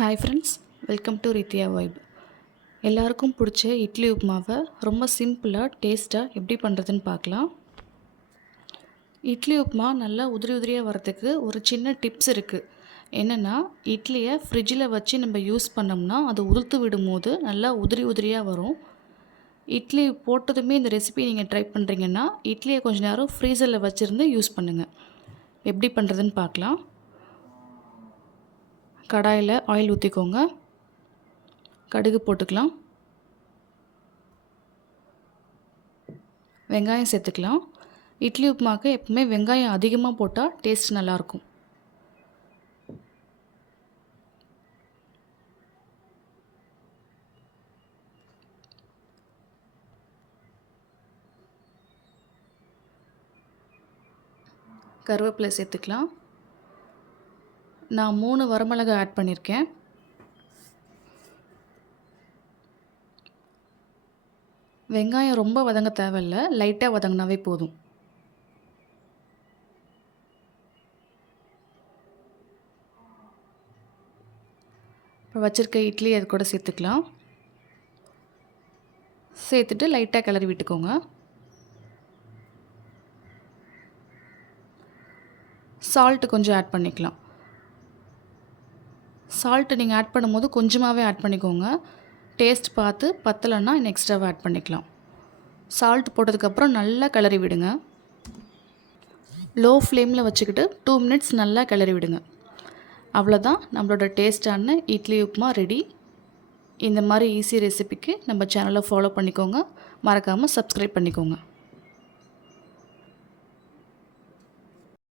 Hi friends, welcome to Rithya vibe. எல்லாருக்கும் பிடிச்ச இட்லி உப்புமாவை ரொம்ப சிம்பிளாக டேஸ்ட்டாக எப்படி பண்ணுறதுன்னு பார்க்கலாம். இட்லி உப்புமா நல்லா உதிரி உதிரியாக வரதுக்கு ஒரு சின்ன டிப்ஸ் இருக்குது. என்னென்னா, இட்லியை ஃப்ரிட்ஜில் வச்சு நம்ம யூஸ் பண்ணோம்னா அது உதுர்த்து விடும்போது நல்லா உதிரி உதிரியாக வரும். இட்லி போட்டதுமே இந்த ரெசிபி நீங்கள் ட்ரை பண்ணுறீங்கன்னா இட்லியை கொஞ்சம் நேரம் ஃப்ரீசரில் வச்சுருந்து யூஸ் பண்ணுங்கள். எப்படி பண்ணுறதுன்னு பார்க்கலாம். கடாயில் ஆயில் ஊற்றிக்கோங்க. கடுகு போட்டுக்கலாம். வெங்காயம் சேர்த்துக்கலாம். இட்லி உப்புமாவுக்கு எப்பவுமே வெங்காயம் அதிகமாக போட்டால் டேஸ்ட் நல்லாயிருக்கும். கருவேப்பிலை சேர்த்துக்கலாம். நான் 3 வரமிளகாய் ஆட் பண்ணியிருக்கேன். வெங்காயம் ரொம்ப வதங்க தேவையில்ல, லைட்டாக வதங்கினாவே போதும். இப்போ வச்சுருக்க இட்லி அது கூட சேர்த்துக்கலாம். சேர்த்துட்டு லைட்டாக கிளறி விட்டுக்கோங்க. சால்ட்டு கொஞ்சம் ஆட் பண்ணிக்கலாம். சால்ட்டு நீங்கள் ஆட் பண்ணும்போது கொஞ்சமாகவே ஆட் பண்ணிக்கோங்க. டேஸ்ட் பார்த்து பத்தலைன்னா இன்னும் எக்ஸ்ட்ராவாக ஆட் பண்ணிக்கலாம். சால்ட் போட்டதுக்கப்புறம் நல்லா கிளறி விடுங்க. லோ ஃப்ளேமில் வச்சுக்கிட்டு 2 மினிட்ஸ் நல்லா கிளறி விடுங்க. அவ்வளோதான், நம்மளோட டேஸ்டான இட்லி உப்புமா ரெடி. இந்த மாதிரி ஈஸி ரெசிபிக்கு நம்ம சேனலை ஃபாலோ பண்ணிக்கோங்க. மறக்காமல் சப்ஸ்கிரைப் பண்ணிக்கோங்க.